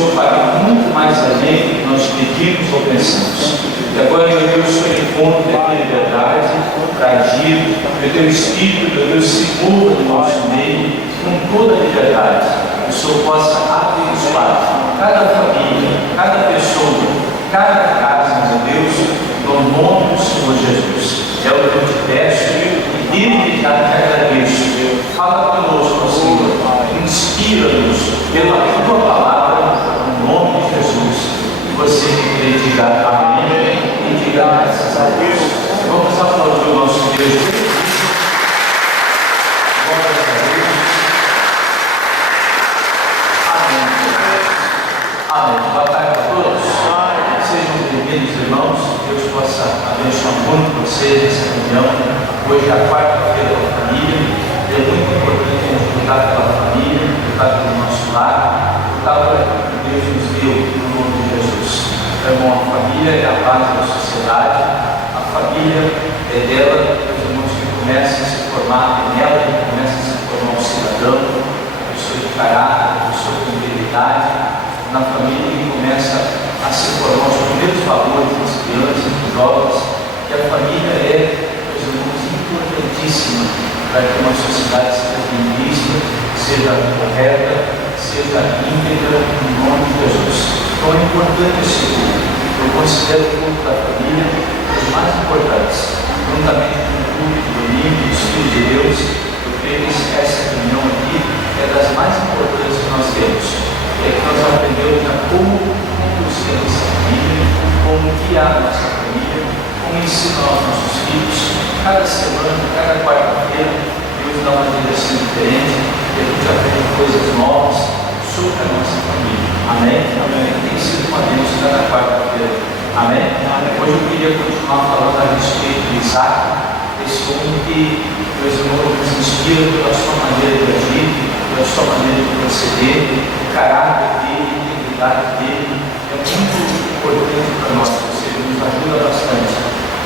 Senhor fará muito mais além do que nós pedimos ou pensamos. E agora, meu Deus, o Senhor encontre a tua liberdade para agir, meu Teu Espírito, meu Deus, se mova no nosso meio com toda a liberdade. Que o Senhor possa abençoar cada família, cada pessoa, cada casa, meu Deus, no nome do Senhor Jesus. É o que eu te peço e desde já te agradeço. Fala conosco, Senhor, inspira-nos pela tua palavra, no nome de Jesus. E você que crê, diga amém e diga graças a Deus. Vamos aplaudir o nosso Deus. Glórias a Deus. Amém. Amém. Boa tarde a todos. Sejam bem-vindos, irmãos. Deus possa abençoar muito vocês nessa reunião. Hoje é a quarta-feira da família. É muito importante a gente lutar pela família, lutar pelo nosso lar, lutar por aquilo que Deus nos deu no nome de Jesus. Irmão, a família é a base da sociedade, a família é dela, os irmãos que começam a se formar, é nela que começa a se formar um cidadão, uma pessoa de caráter, uma pessoa com integridade. Na família que começa a se formar os primeiros valores das crianças, dos jovens, que a família é, os irmãos, importantíssima para que uma sociedade seja feminista, seja correta, seja íntegra, em nome de Jesus. Então é importante esse culto. Eu considero o culto da família os mais importantes, juntamente com o culto do domingo, dos filhos de Deus. Eu creio que essa reunião aqui é das mais importantes que nós temos. É que nós aprendemos a como conduzir a nossa família, como guiar a nossa família, como ensinar aos nossos filhos. Cada semana, cada quarta-feira, Deus dá uma direção diferente e a gente aprende coisas novas sobre a nossa família. Amém? Amém. Tem sido uma bênção cada quarta-feira. Amém? Hoje eu queria continuar falando a respeito de Isaac, esse homem que, meus irmãos, nos inspira pela sua maneira de agir, pela sua maneira de proceder, o caráter dele, a integridade dele. É muito importante para nós, ou seja, nos ajuda bastante.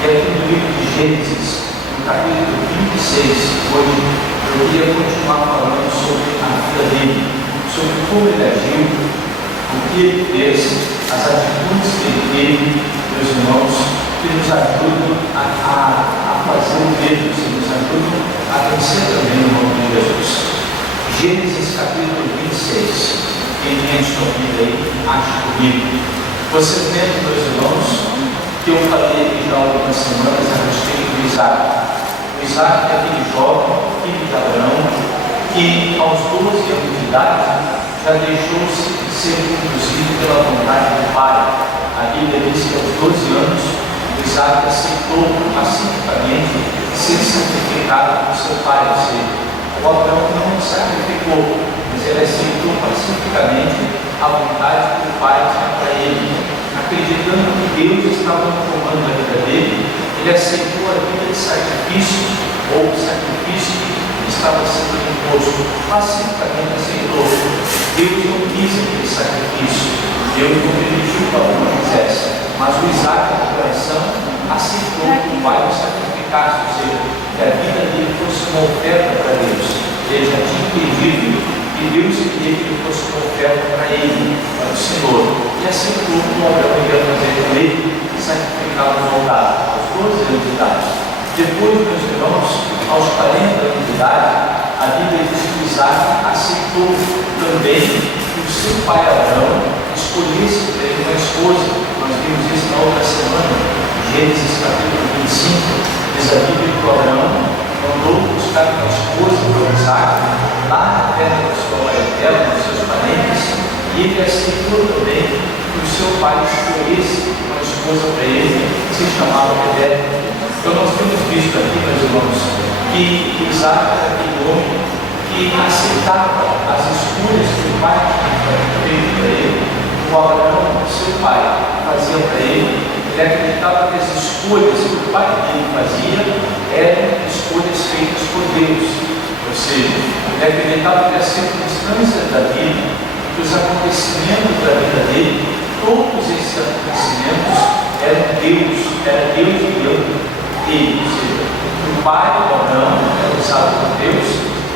E aqui no livro de Gênesis, no capítulo 26, hoje eu queria continuar falando sobre a vida dele, sobre como ele agiu, o que ele fez, as atitudes que ele teve, meus irmãos, que nos ajudam a fazer o mesmo, que nos ajudam a vencer também no nome de Jesus. Gênesis capítulo 26, quem tem a sua Bíblia aí, acha comigo. Vocês lembram, meus irmãos, que eu falei aqui já há algumas semanas a respeito do Isaac. O Isaac é aquele jovem, filho de Abraão, que aos 12 anos de idade já deixou-se ser conduzido pela vontade do pai. A Bíblia diz que aos 12 anos o Isaac aceitou pacificamente ser santificado por seu pai. Ou seja, o Abraão não sacrificou, mas ele aceitou pacificamente a vontade que o pai tinha para ele. Acreditando que Deus estava no comando da vida dele, ele aceitou a vida de sacrifício, ou o sacrifício que estava sendo imposto. Pacificamente aceitou. Deus não quis aquele sacrifício, Deus não permitiu que alguém fizesse, mas o Isaac, no coração, aceitou que o pai o sacrificasse, ou seja, que a vida dele fosse uma oferta para Deus. Ele já tinha entendido que Deus queria que ele fosse uma oferta para ele, para o Senhor. E aceitou que o Abraão ia fazer com ele e sacrificar o soldado, aos 12 anos de idade. Depois, meus irmãos, aos 40 anos de idade, a Bíblia diz que Isaac aceitou também que o seu pai Abraão escolhesse para ele uma esposa. Nós vimos isso na outra semana, Gênesis capítulo 25, diz a Bíblia que o Abraão mandou buscar uma esposa para Isaac, lá na terra da sua parentela, dos seus parentes, e ele aceitou também que o seu pai escolhesse uma esposa para ele, que se chamava Rebeca. Então nós temos visto aqui, meus irmãos, que Isaac era aquele homem que aceitava as escolhas que o pai tinha feito para ele. O Abraão, seu pai, fazia para ele. Ele acreditava que as escolhas que o pai dele fazia eram escolhas feitas por Deus. Ou seja, ele acreditava que as circunstâncias da vida, que os acontecimentos da vida dele, todos esses acontecimentos eram Deus guiando ele. Ou seja, o pai do Abraão era usado por Deus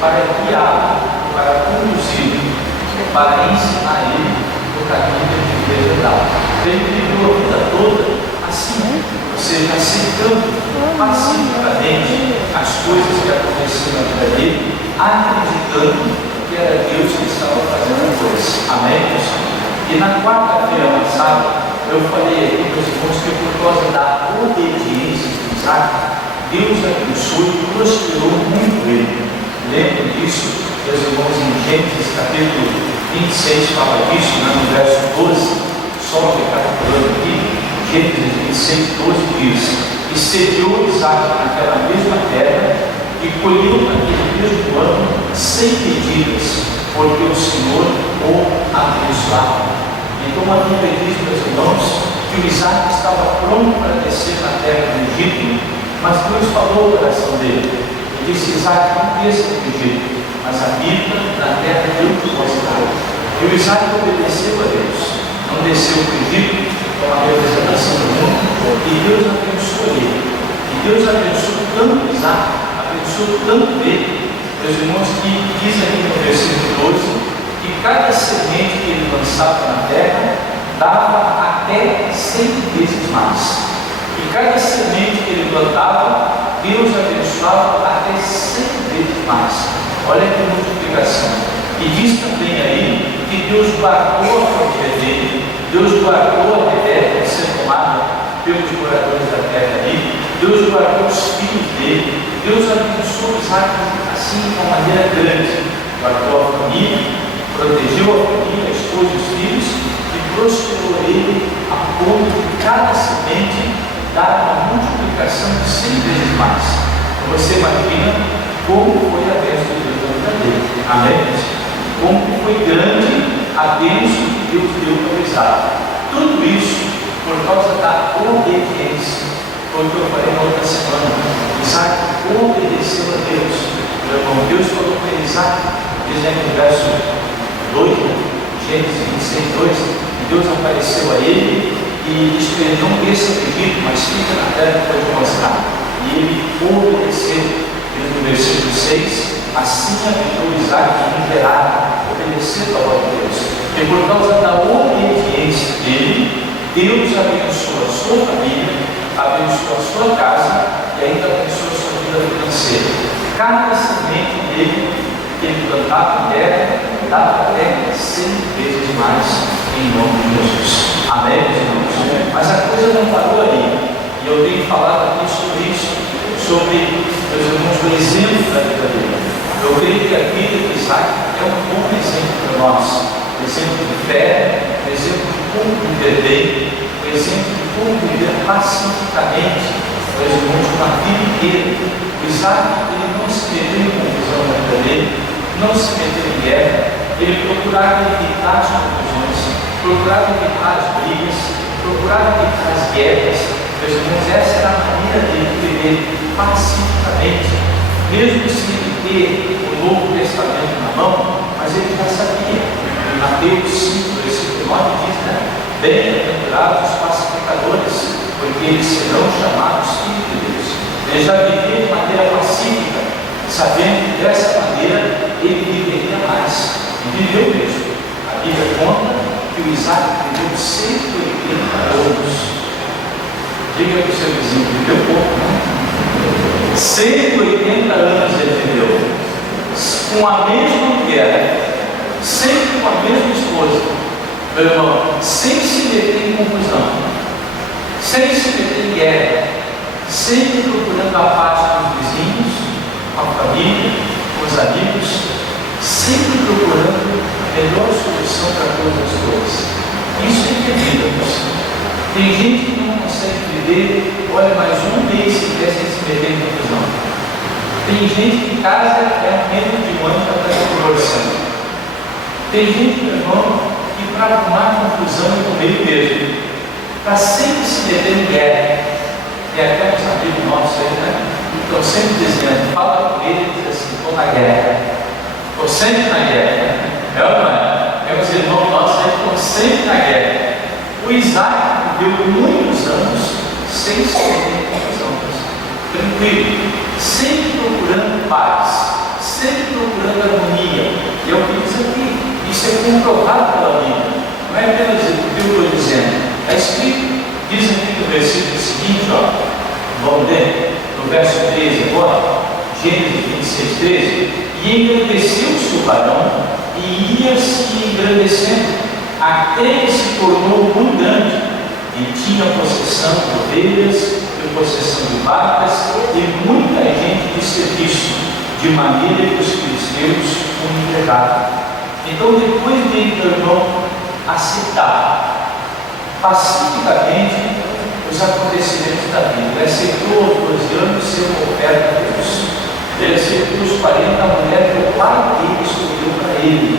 para guiá-lo, para conduzir, para ensinar ele no caminho que ele deveria dar. Ele viveu a vida toda assim, ou seja, aceitando pacificamente as coisas que aconteciam na vida dele, acreditando que era Deus que estava fazendo a coisa. Amém, pessoal? E na quarta-feira passada, eu falei aqui para os irmãos que por causa da obediência de Isaac, Deus abençoou e prosperou muito ele. Lembra disso? Meus irmãos, em Gênesis capítulo 26 fala disso, no verso 12, só recapitulando aqui, Gênesis 26, 12 diz: e semeou Isaac naquela mesma terra, e colheu naquele mesmo ano 100 medidas, porque o Senhor o abençoava. Então a Bíblia diz, meus irmãos, que o Isaac estava pronto para descer na terra do Egito, mas Deus falou ao coração dele. Ele disse: Isaac, não desça no Egito, mas habita na terra que eu te mostrarei. E o Isaac obedeceu a Deus, não desceu para o Egito, que é uma representação do mundo, e Deus abençoou ele. E Deus abençoou tanto Isaac, abençoou tanto ele, meus irmãos, que diz aqui no versículo 12, que cada semente que ele lançava na terra dava até 100 vezes mais. E cada semente que ele plantava, Deus abençoava até 100 vezes mais. Olha que multiplicação. E diz também aí que Deus guardou a família dele, Deus guardou a Rebeca de ser tomada pelos moradores da terra ali, Deus guardou os filhos dele, Deus abençoou Isaac assim de uma maneira grande. Guardou a família, protegeu a família, a esposa e os filhos, e prosperou ele a ponto de cada semente dar uma multiplicação de 100 vezes mais. Então você imagina como foi a bênção de Deus na vida dele. Amém? Como foi grande a bênção que Deus deu para Isaac. Tudo isso por causa da obediência. Foi o que eu falei na outra semana. Isaac obedeceu a Deus. Meu irmão, Deus falou para Isaac, dizendo no verso 2, Gênesis 26, 2, que Deus apareceu a ele e disse para ele: não desça do Egito, mas fica na terra que eu te mostrar. E ele obedeceu. E no versículo 6, assim habitou Isaac em Gerar, obedecendo a voz de Deus. E por causa da obediência dele, Deus abençoou a sua família, abençoou a sua casa e ainda abençoou a sua vida financeira. Cada semente dele que ele plantava em terra, dava até 100 vezes mais em nome de Jesus. Amém, meus irmãos? Mas a coisa não parou ali. E eu tenho falado aqui sobre isso, sobre, meus irmãos, o exemplo da vida dele. Eu creio que a vida de Isaac é um bom exemplo para nós. Um exemplo de fé, um exemplo de como viver bem, um exemplo de como viver pacificamente, meus irmãos, uma vida inteira. O Isaac, ele não se meteu em confusão na vida dele, não se meteu em guerra, ele procurava evitar as confusões, procurava evitar as brigas, procurava evitar as guerras. Meus irmãos, essa era a maneira dele viver pacificamente, mesmo sem ele ter o Novo Testamento na mão, mas ele já sabia. Em Mateus 5, versículo 9 diz, né? Bem-aventurados os pacificadores, porque eles serão chamados filhos de Deus. Ele já vivia de maneira pacífica, sabendo que dessa maneira ele viveria mais. E viveu mesmo. A Bíblia conta que o Isaac viveu 180 anos. Diga para o seu vizinho, viveu pouco, não? 180 anos ele viveu. Com a mesma mulher, sempre com a mesma esposa. Meu irmão, sem se meter em confusão, sem se meter em guerra, sempre procurando a paz com os vizinhos, com a família, com os amigos, sempre procurando a melhor solução para todas as coisas. Isso é vida, irmãos. Tem gente que não consegue viver, olha, mais um mês sequer sem se meter em confusão. Tem gente que em casa é um medo de mãe para estar divorciando. Tem gente, meu irmão, que para arrumar confusão é com ele mesmo. Está sempre se metendo em guerra. Tem até uns amigos nossos aí, né? Estão sempre dizendo, fala com ele e diz assim: estou na guerra. Estou sempre na guerra. É ou não é? Tem uns irmãos nossos aí que estão sempre na guerra. O Isaac viveu muitos anos sem se meter em confusão. Tranquilo. Sempre procurando paz. Sempre procurando harmonia. E é o que diz aqui. Isso é comprovado pela Bíblia. Não é apenas o que eu estou dizendo. Está escrito, diz aqui no versículo seguinte, vamos ler, no verso 13 agora, Gênesis 26, 13, e engrandeceu-se o varão, e ia se engrandecendo, até que se tornou muito grande, e tinha possessão de ovelhas, e possessão de vacas, e muita gente de serviço, de maneira que os filisteus o entregaram. Então, depois de meu irmão aceitar pacificamente os acontecimentos da vida, ele aceitou aos 12 anos ser uma oferta a Deus. Ele aceitou os 40 mulheres que o pai dele escolheu para ele.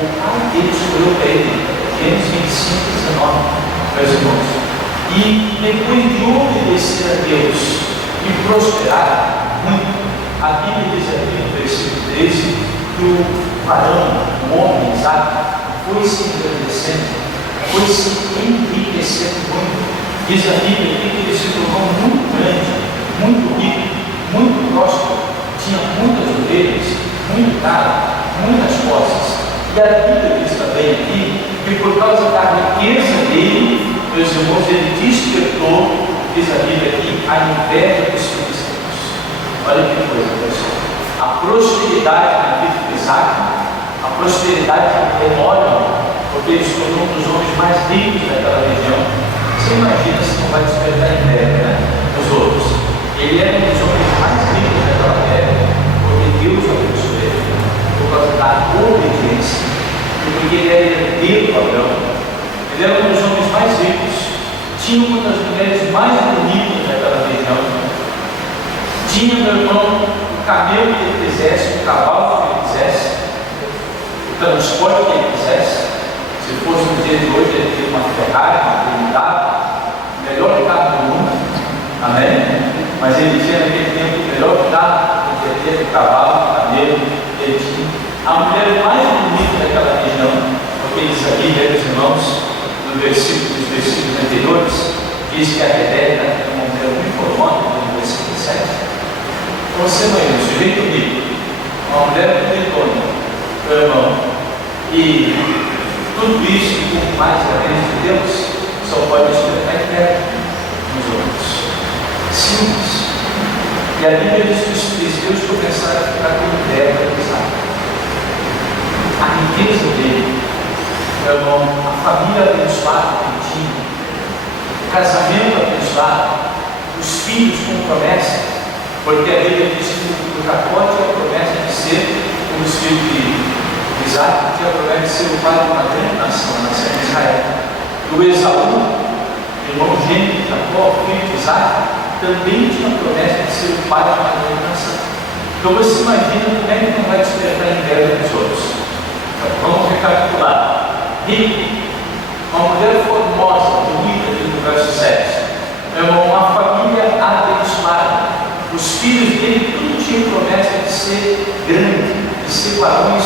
O pai dele escolheu para ele. Gênesis 25, 19, meus irmãos. E depois de obedecer a Deus e prosperar muito, a Bíblia diz aqui no versículo 13 que o varão, o homem, Isaac, foi se engrandecendo, foi se enriquecendo muito. Diz a Bíblia aqui que ele se tornou muito grande, muito rico, muito próspero, tinha muitas ovelhas, muito caro, muitas posses. E a Bíblia diz também aqui que por causa da riqueza dele, meus irmãos, ele despertou, diz a Bíblia aqui, a inveja dos filisteus. Olha que coisa, pessoal. A prosperidade na vida de Isaac, a prosperidade enorme, porque ele se tornou um dos homens mais ricos daquela região. Você imagina se não vai despertar inveja, né? Os outros. Ele era um dos homens mais ricos daquela terra, porque Deus abençoou ele, por causa da obediência, e porque ele era herdeiro do Abraão. Ele era um dos homens mais ricos, tinha uma das mulheres mais bonitas daquela região, tinha, meu irmão, o camelo que ele quisesse, o cavalo que ele quisesse, o transporte que ele quisesse. Se fosse no dia de hoje, ele teria uma Ferrari, uma BMW, o melhor carro do mundo, amém? Mas ele tinha naquele tempo o melhor carro, ele teve o cavalo, o camelo, ele tinha a mulher mais bonita daquela região, porque diz aqui, meus irmãos, nos versículos anteriores, diz que a Rebeca é uma mulher muito formosa, no versículo 7. Então você vai ver, o sujeito rico, uma mulher bonitona, meu irmão, e tudo isso, e pouco mais da bênção de Deus, só pode despertar inveja nos outros. Simples. E a Bíblia diz que os filisteus começaram a ficar com inveja de Isaac. A riqueza dele, meu irmão, a família abençoada que ele tinha, o casamento abençoado, os filhos com promessa, porque a Bíblia diz que o Jacó tinha a promessa de ser um dos filhos de Isaac, tinha a promessa de ser o pai de uma grande nação, a nação de Israel. E o Esaú, irmão gêmeo de Jacó, filho de Isaac, também tinha a promessa de ser o pai de uma grande nação. Então você imagina como é que não vai despertar inveja dos outros. Então, vamos recapitular. Rico, uma mulher formosa, bonita, no verso 7. Uma família abençoada. Os filhos dele, tudo tinha promessa de ser grande, de ser varões